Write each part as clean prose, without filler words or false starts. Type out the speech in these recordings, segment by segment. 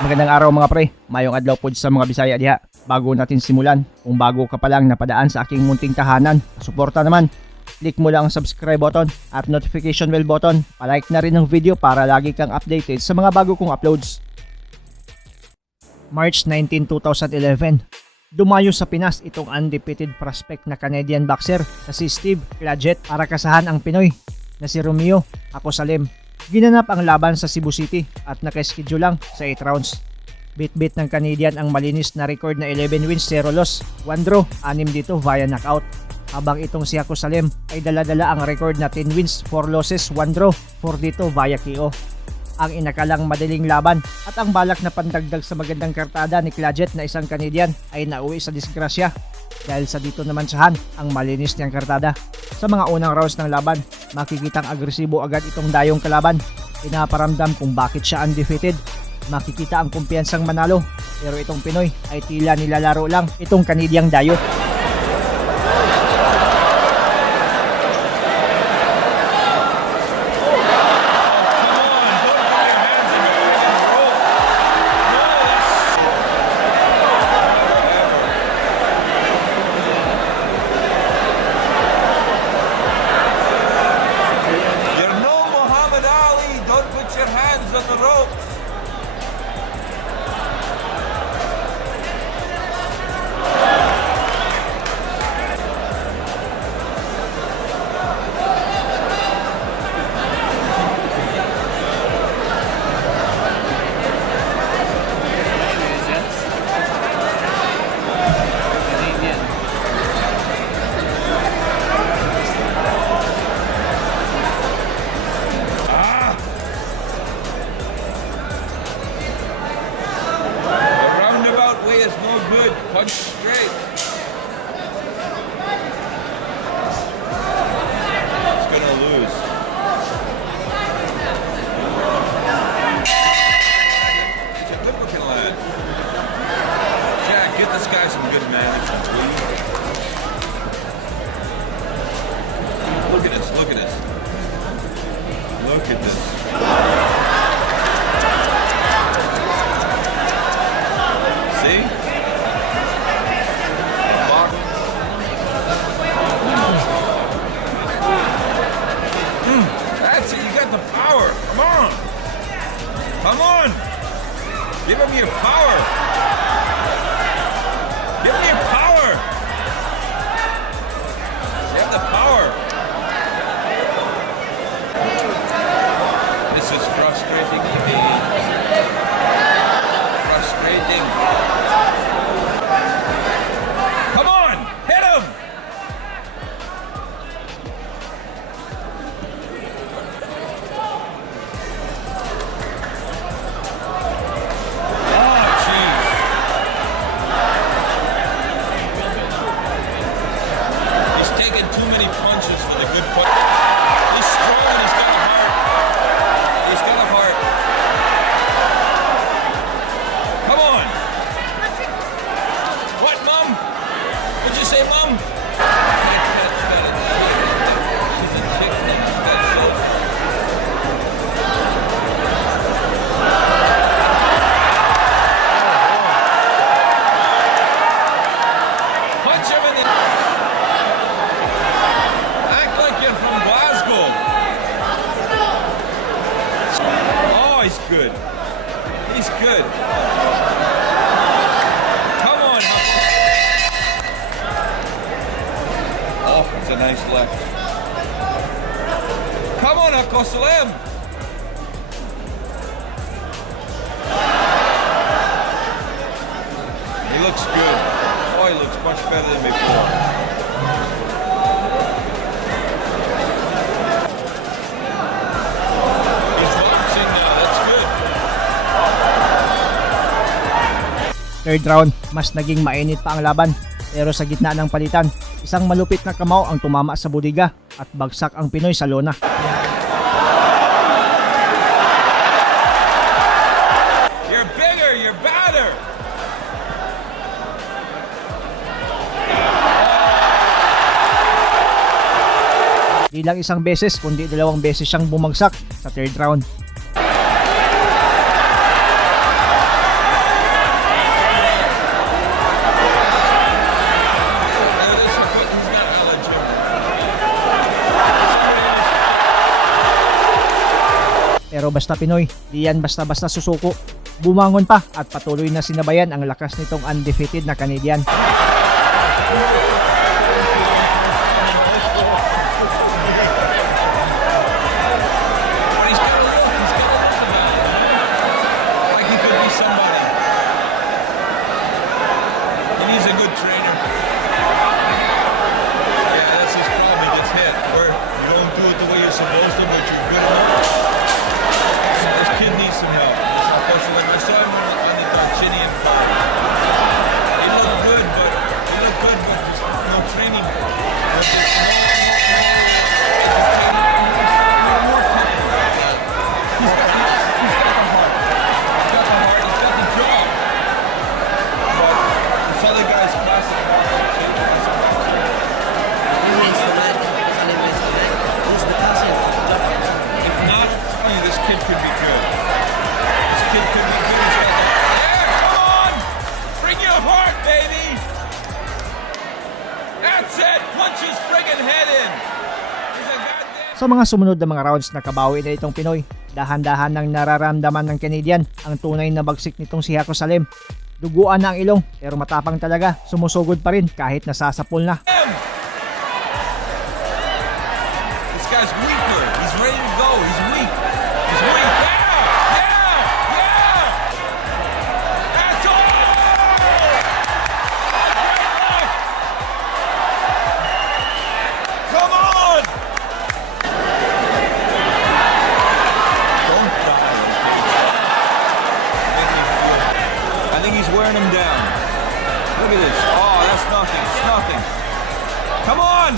Magandang araw mga pre, mayong adlaw po sa mga Bisaya diha. Bago natin simulan, kung bago ka pa lang napadaan sa aking munting tahanan, suporta naman. Click mo lang ang subscribe button at notification bell button. Palike na rin ang video para lagi kang updated sa mga bago kong uploads. March 19, 2011. Dumayo sa Pinas itong undefeated prospect na Canadian boxer na si Steve Claggett para kasahan ang Pinoy na si Romeo Acosalem. Ginanap ang laban sa Cebu City at naka-schedule lang sa 8 rounds. Bit-bit ng Canadian ang malinis na record na 11 wins, 0 loss, 1 draw, 6 dito via knockout. Habang itong si Acosalem ay dala-dala ang record na 10 wins, 4 losses, 1 draw, 4 dito via KO. Ang inakalang madaling laban at ang balak na pandagdag sa magandang kartada ni Claggett na isang Canadian ay nauwi sa disgrasya dahil sa dito naman sahan ang malinis niyang kartada. Sa mga unang rounds ng laban, makikitang agresibo agad itong dayong kalaban. Pinaparamdam kung bakit siya undefeated. Makikita ang kumpiyansang manalo, pero itong Pinoy ay tila nilalaro lang itong Canadiang dayo. On the rope. Is no good. Punch straight. It's gonna lose. He's a good looking lad. Jack, get this guy some good management, please. Look at this, look at this. Look at this. See? That's it, you got the power. Come on. Come on. Give him your power. Give me your power. You have the power. This is frustrating to me. Frustrating. Come on, hit him! Oh, jeez. He's taking too many punches for the good punch. He's strong, he's got a heart. He's got a heart. Come on! What, Mom? What'd you say, Mom? Punch him in the... Act like you're from Glasgow. Oh, he's good. He's good. Come on, oh, it's a nice left. Come on, Acosalem. He looks good. Oh, he looks much better than before. He's boxing now. That's good. Third round, mas naging mainit pa ang laban. Pero sa gitna ng palitan, isang malupit na kamao ang tumama sa budiga at bagsak ang Pinoy sa lona. You're bigger, you're badder. Di lang isang beses kundi 2 beses siyang bumagsak sa third round. Pero basta Pinoy, di yan basta-basta susuko. Bumangon pa at patuloy na sinabayan ang lakas nitong undefeated na Canadian. But he's got to look. He's got to look about it. Like he could be somebody. He needs a good trainer. Yeah, that's his problem. He gets hit. Or you don't do it the way you're supposed to, but you're good enough. So this kid needs some help. Unfortunately, I saw him on the Darchinian fight. He looked good, but just no training. But there's no more training. He's got the heart. He's got the heart. He's got the job. But this other guy's classic. If not, this kid could be good. This kid could be good. He's got the... Yeah, come on! Bring your heart, baby! That's it! Punch his friggin' head in! He's a goddamn... Sa mga sumunod na mga rounds na kabawi na itong Pinoy, dahan-dahan nang nararamdaman ng Canadian ang tunay na bagsik nitong si Haco Salem. Duguan na ang ilong pero matapang talaga, sumusugod pa rin kahit nasasapul na. This guy's weaker. He's ready to go. He's weak. He's weak. Yeah! Yeah! That's all! Come on! Don't die. I think he's wearing him down. Look at this. Oh, that's nothing. It's nothing. Come on!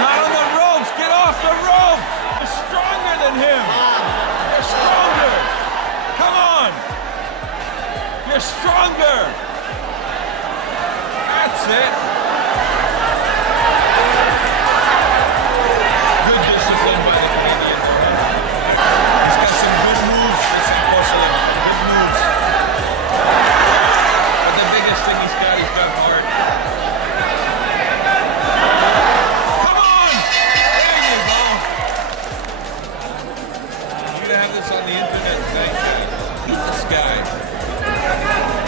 Not on the ropes! Get off the ropes! You're stronger than him! You're stronger! Come on! You're stronger! That's it! Good discipline by the Canadian. He's got some good moves. Let's see, Porcelain. Good moves. But the biggest thing he's got heart. Come on! There you go. You're gonna have this on the internet tonight, guys. Beat this guy.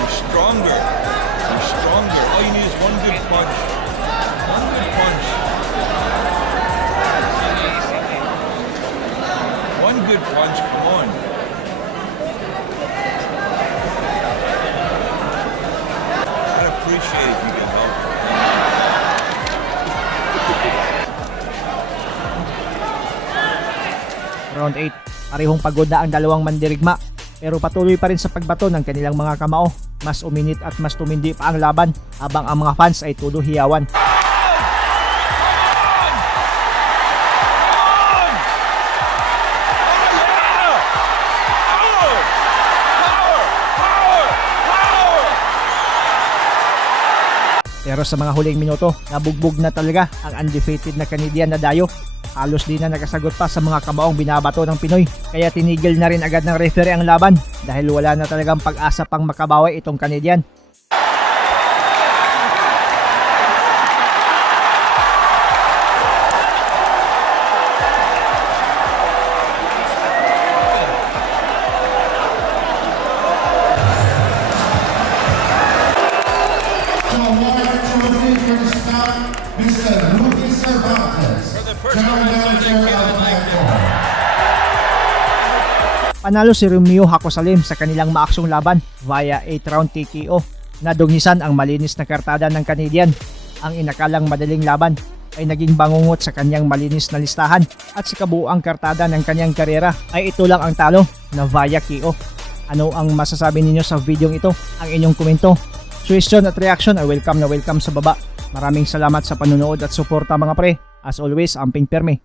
You're stronger. You're stronger. All you need is one good punch. One good punch. One good punch, come on. I'd appreciate if you can help. Round 8, parehong pagod na ang dalawang mandirigma pero patuloy pa rin sa pagbato ng kanilang mga kamao. Mas uminit at mas tumindi pa ang laban habang ang mga fans ay todo hiyawan. Pero sa mga huling minuto, nabugbog na talaga ang undefeated na Canadian na dayo. Halos di na nakasagot pa sa mga kamaong binabato ng Pinoy. Kaya tinigil na rin agad ng referee ang laban dahil wala na talagang pag-asa pang makabawi itong Canadian. Mr. Rudy Cervantes. Coming down here on the platform. Panalo si Romeo Haco Salem sa kanilang maaksyong laban via 8-round TKO. Nadungisan ang malinis na kartada ng Canadian. Ang inakalang madaling laban ay naging bangungot sa kanyang malinis na listahan at sa kabuuang kartada ng kanyang karera ay ito lang ang talo na via KO. Ano ang masasabi ninyo sa video ito? Ang inyong komento, suggestion at reaction ay welcome na welcome sa baba. Maraming salamat sa panunood at suporta mga pre. As always, amping perme.